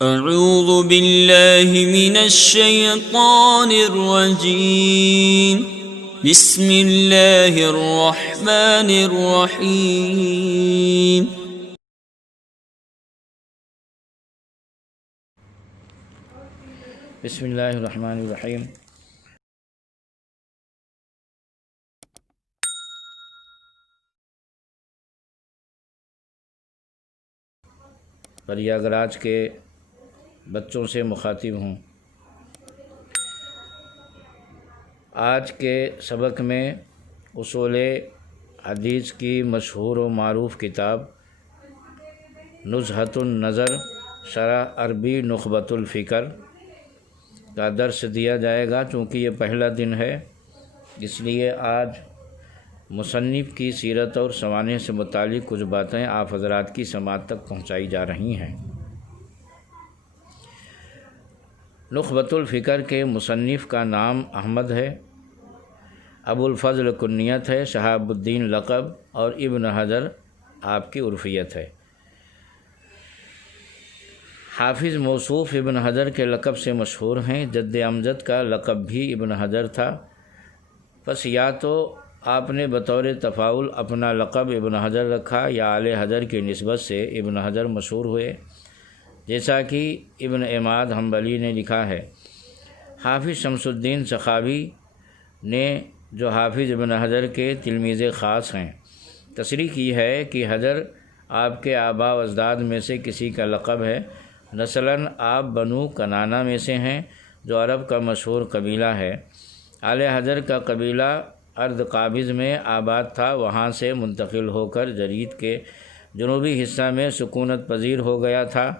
اعوذ باللہ من الشیطان الرجیم بسم اللہ الرحمن الرحیم بسم اللہ الرحمن الرحیم۔ پریاگراج کے بچوں سے مخاطب ہوں۔ آج کے سبق میں اصول حدیث کی مشہور و معروف کتاب نزہۃ النظر شرح عربی نخبۃ الفکر کا درس دیا جائے گا۔ چونکہ یہ پہلا دن ہے، اس لیے آج مصنف کی سیرت اور سوانح سے متعلق کچھ باتیں آپ حضرات کی سماعت تک پہنچائی جا رہی ہیں۔ نخبۃ الفکر کے مصنف کا نام احمد ہے، ابو الفضل کنیت ہے، شہاب الدین لقب اور ابن حجر آپ کی عرفیت ہے۔ حافظ موصوف ابن حجر کے لقب سے مشہور ہیں۔ جد امجد کا لقب بھی ابن حجر تھا، پس یا تو آپ نے بطور تفاعل اپنا لقب ابن حجر رکھا یا آل حجر کی نسبت سے ابن حجر مشہور ہوئے، جیسا کہ ابن عماد حنبلی نے لکھا ہے۔ حافظ شمس الدین سخاوی نے، جو حافظ ابن حجر کے تلمیذ خاص ہیں، تصریح کی ہے کہ حجر آپ کے آباء و اجداد میں سے کسی کا لقب ہے۔ مثلاً آپ بنو کنانہ میں سے ہیں، جو عرب کا مشہور قبیلہ ہے۔ آل حجر کا قبیلہ ارض قابض میں آباد تھا، وہاں سے منتقل ہو کر جرید کے جنوبی حصہ میں سکونت پذیر ہو گیا تھا۔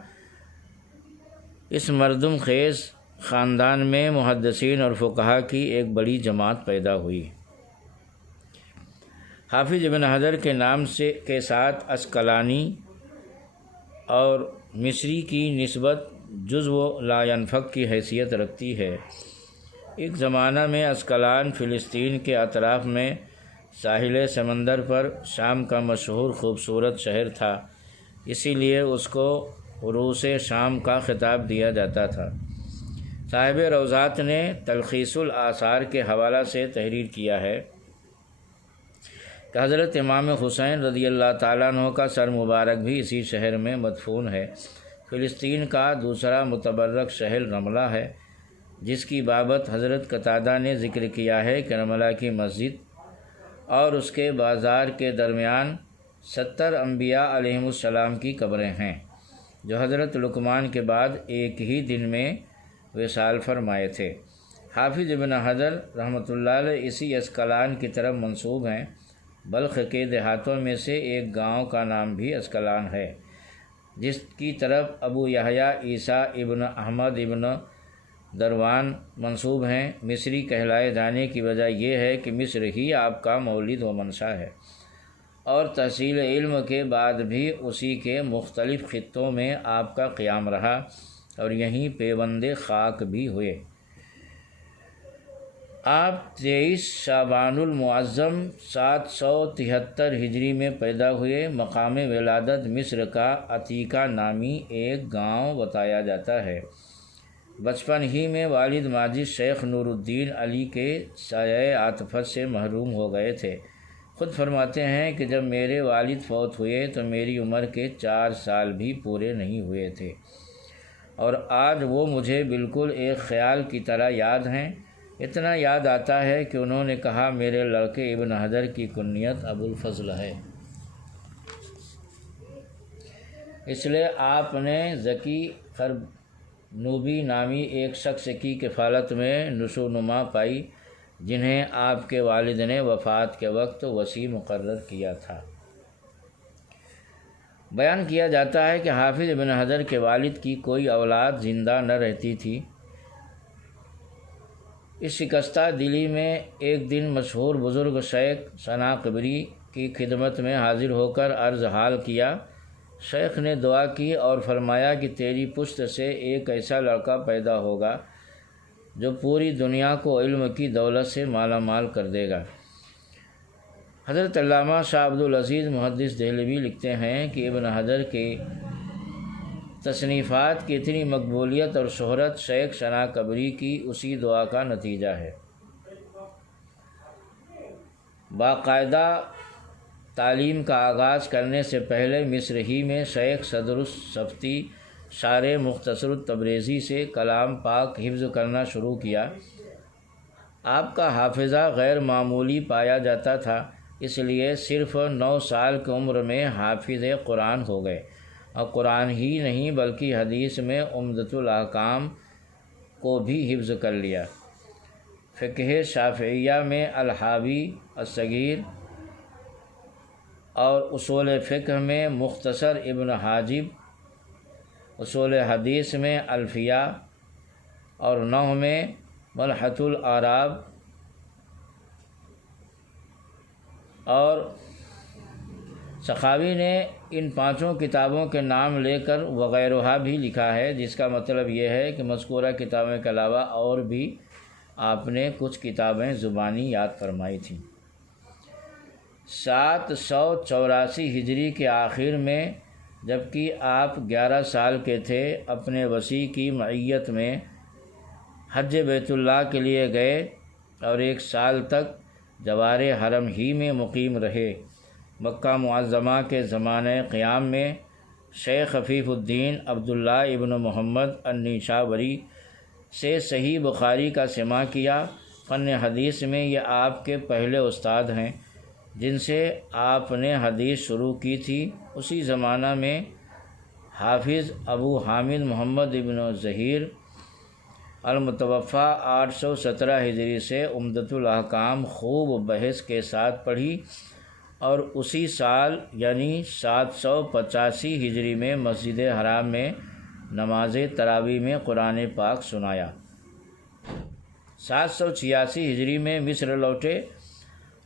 اس مردم خیز خاندان میں محدثین اور فقہا کی ایک بڑی جماعت پیدا ہوئی۔ حافظ ابن حجر کے نام کے ساتھ عسقلانی اور مصری کی نسبت جزو لا ينفک کی حیثیت رکھتی ہے۔ ایک زمانہ میں عسقلان فلسطین کے اطراف میں ساحل سمندر پر شام کا مشہور خوبصورت شہر تھا، اسی لیے اس کو عروس شام کا خطاب دیا جاتا تھا۔ صاحب روضات نے تلخیص الآثار کے حوالہ سے تحریر کیا ہے کہ حضرت امام حسین رضی اللہ تعالیٰ عنہ کا سر مبارک بھی اسی شہر میں مدفون ہے۔ فلسطین کا دوسرا متبرک شہر رملہ ہے، جس کی بابت حضرت قتادہ نے ذکر کیا ہے کہ رملہ کی مسجد اور اس کے بازار کے درمیان 70 انبیاء علیہم السلام کی قبریں ہیں، جو حضرت لقمان کے بعد ایک ہی دن میں وصال فرمائے تھے۔ حافظ ابن حجر رحمۃ اللہ علیہ اسی عسقلان کی طرف منسوب ہیں۔ بلخ کے دیہاتوں میں سے ایک گاؤں کا نام بھی عسقلان ہے، جس کی طرف ابو یحییٰ عیسیٰ ابن احمد ابن دروان منسوب ہیں۔ مصری کہلائے جانے کی وجہ یہ ہے کہ مصر ہی آپ کا مولد و منشا ہے، اور تحصیل علم کے بعد بھی اسی کے مختلف خطوں میں آپ کا قیام رہا اور یہیں پیوند خاک بھی ہوئے۔ آپ 23 شعبان المعظم 773 ہجری میں پیدا ہوئے۔ مقام ولادت مصر کا عتیقہ نامی ایک گاؤں بتایا جاتا ہے۔ بچپن ہی میں والد ماجد شیخ نور الدین علی کے سایہ عاطفت سے محروم ہو گئے تھے۔ خود فرماتے ہیں کہ جب میرے والد فوت ہوئے تو میری عمر کے 4 سال بھی پورے نہیں ہوئے تھے، اور آج وہ مجھے بالکل ایک خیال کی طرح یاد ہیں۔ اتنا یاد آتا ہے کہ انہوں نے کہا، میرے لڑکے ابن حجر کی کنیت ابو الفضل ہے۔ اس لیے آپ نے ذکی خرنوبی نامی ایک شخص کی کفالت میں نشو و نما پائی، جنہیں آپ کے والد نے وفات کے وقت وصی مقرر کیا تھا۔ بیان کیا جاتا ہے کہ حافظ ابن حجر کے والد کی کوئی اولاد زندہ نہ رہتی تھی۔ اس شکستہ دلی میں ایک دن مشہور بزرگ شیخ سناقبری کی خدمت میں حاضر ہو کر عرض حال کیا۔ شیخ نے دعا کی اور فرمایا کہ تیری پشت سے ایک ایسا لڑکا پیدا ہوگا جو پوری دنیا کو علم کی دولت سے مالا مال کر دے گا۔ حضرت علامہ شاہ عبدالعزیز محدث دہلوی لکھتے ہیں کہ ابن حجر کے تصنیفات کی اتنی مقبولیت اور شہرت شیخ ثنا قبری کی اسی دعا کا نتیجہ ہے۔ باقاعدہ تعلیم کا آغاز کرنے سے پہلے مصر ہی میں شیخ صدر الصفتی شارح مختصر التبریزی سے کلام پاک حفظ کرنا شروع کیا۔ آپ کا حافظہ غیر معمولی پایا جاتا تھا، اس لیے صرف 9 سال کی عمر میں حافظ قرآن ہو گئے، اور قرآن ہی نہیں بلکہ حدیث میں عمدۃ الاحکام کو بھی حفظ کر لیا۔ فقہ شافعیہ میں الحاوی الصغیر اور اصول فقہ میں مختصر ابن حاجب، اصول حدیث میں الفیہ اور نحو میں ملحۃ الاعراب اور سخاوی نے ان 5 کتابوں کے نام لے کر وغیرہ بھی لکھا ہے، جس کا مطلب یہ ہے کہ مذکورہ کتابوں کے علاوہ اور بھی آپ نے کچھ کتابیں زبانی یاد فرمائی تھیں۔ 784 ہجری کے آخر میں جبکہ آپ 11 سال کے تھے، اپنے وصی کی معیت میں حج بیت اللہ کے لیے گئے اور 1 سال تک جوار حرم ہی میں مقیم رہے۔ مکہ معظمہ کے زمانہ قیام میں شیخ خفیف الدین عبداللہ ابن محمد النیشابوری سے صحیح بخاری کا سماع کیا۔ فن حدیث میں یہ آپ کے پہلے استاد ہیں جن سے آپ نے حدیث شروع کی تھی۔ اسی زمانہ میں حافظ ابو حامد محمد ابن ظہیر المتوفیٰ 817 ہجری سے عمدۃ الاحکام خوب بحث کے ساتھ پڑھی، اور اسی سال یعنی 785 ہجری میں مسجد حرام میں نماز تراویح میں قرآن پاک سنایا۔ 786 ہجری میں مصر لوٹے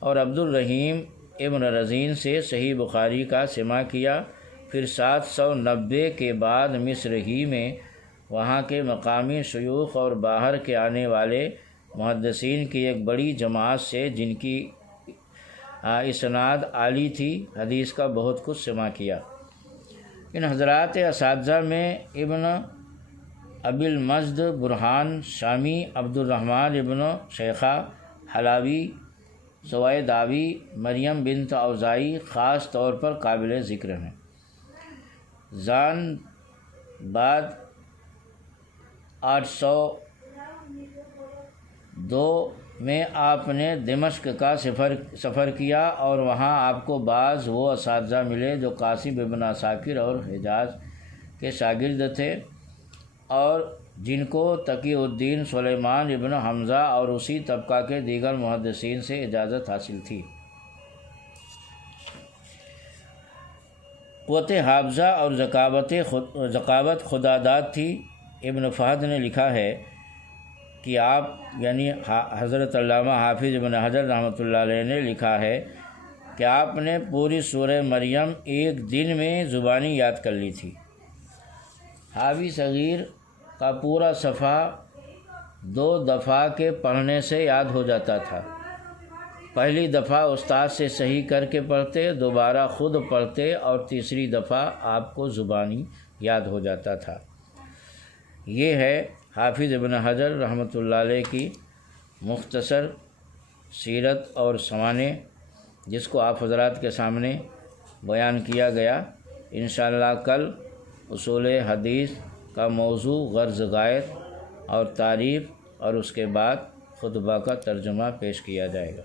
اور عبد الرحیم ابن رزین سے صحیح بخاری کا سماع کیا۔ پھر 790 کے بعد مصر ہی میں وہاں کے مقامی شیوخ اور باہر کے آنے والے محدثین کی ایک بڑی جماعت سے، جن کی اسناد عالی تھی، حدیث کا بہت کچھ سماع کیا۔ ان حضرات اساتذہ میں ابن ابی المجد برہان شامی، عبد الرحمن ابن شیخہ حلاوی، سویداوی، مریم بنت اوزائی خاص طور پر قابل ذکر ہیں۔ زان بعد 802 میں آپ نے دمشق کا سفر کیا، اور وہاں آپ کو بعض وہ اساتذہ ملے جو قاسم ابن عساکر اور حجاز کے شاگرد تھے، اور جن کو تقی الدین سلیمان ابن حمزہ اور اسی طبقہ کے دیگر محدثین سے اجازت حاصل تھی۔ قوت حافظہ اور ذکاوت خداداد تھی۔ ابن فہد نے لکھا ہے کہ آپ یعنی حضرت علامہ حافظ ابن حجر رحمۃ اللہ علیہ نے لکھا ہے کہ آپ نے پوری سورہ مریم 1 دن میں زبانی یاد کر لی تھی۔ حاوی صغیر کا پورا صفحہ 2 دفعہ کے پڑھنے سے یاد ہو جاتا تھا۔ پہلی دفعہ استاد سے صحیح کر کے پڑھتے، دوبارہ خود پڑھتے، اور تیسری دفعہ آپ کو زبانی یاد ہو جاتا تھا۔ یہ ہے حافظ ابن حجر رحمۃ اللہ علیہ کی مختصر سیرت اور سوانح، جس کو آپ حضرات کے سامنے بیان کیا گیا۔ انشاءاللہ کل اصول حدیث کا موضوع غرض غایت اور تعریف، اور اس کے بعد خطبہ کا ترجمہ پیش کیا جائے گا۔